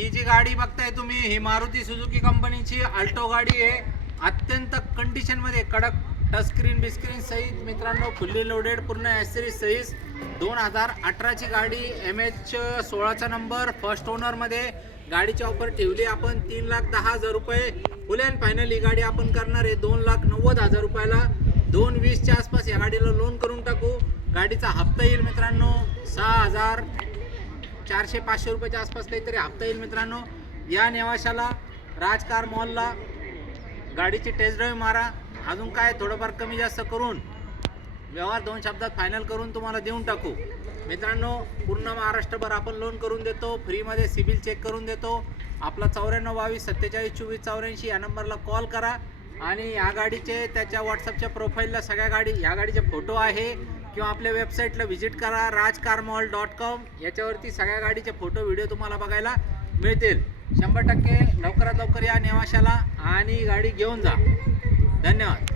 ही जी गाडी बघताय तुम्ही ही मारुती सुझुकी कंपनीची अल्टो गाडी आहे. अत्यंत कंडिशन मध्ये कडक टचस्क्रीन बिस्क्रीन सहित मित्रांनो फुल्ली लोडेड पूर्ण ॲक्सेसरीज सहित 2018 ची गाडी MH 16चा नंबर फर्स्ट ओनर मध्ये गाडीची ऑफर ठेवली आपण 3,10,000 रुपये. फुल अँड फायनल ही गाडी आपण करणार आहे 2,90,000 रुपयाला. 2,20 च्या आसपास या गाडीला लोन करून टाकू. गाडीचा हप्ता येईल मित्रांनो 6,400-500 रुपयाच्या आसपास काहीतरी हप्ता येईल मित्रांनो. या नेवाशाला राज कार मॉलला गाडीची टेस्ट ड्राईव्ह मारा. अजून काय थोडंफार कमी जास्त करून व्यवहार 2 शब्दात फायनल करून तुम्हाला देऊन टाकू मित्रांनो. पूर्ण महाराष्ट्रभर आपण लोन करून देतो. फ्रीमध्ये सिबिल चेक करून देतो. आपला 9422472484 या नंबरला कॉल करा. आणि या गाडीचे त्याच्या व्हॉट्सअपच्या प्रोफाईलला सगळ्या गाडी या गाडीचे फोटो आहे किंवा आपल्या वेबसाईटला व्हिजिट करा rajcarmall.com. याच्यावरती सगळ्या गाडीचे फोटो व्हिडिओ तुम्हाला बघायला मिळतील. 100% लवकरात लवकर या नेवाशाला आणि गाडी घेऊन जा. धन्यवाद.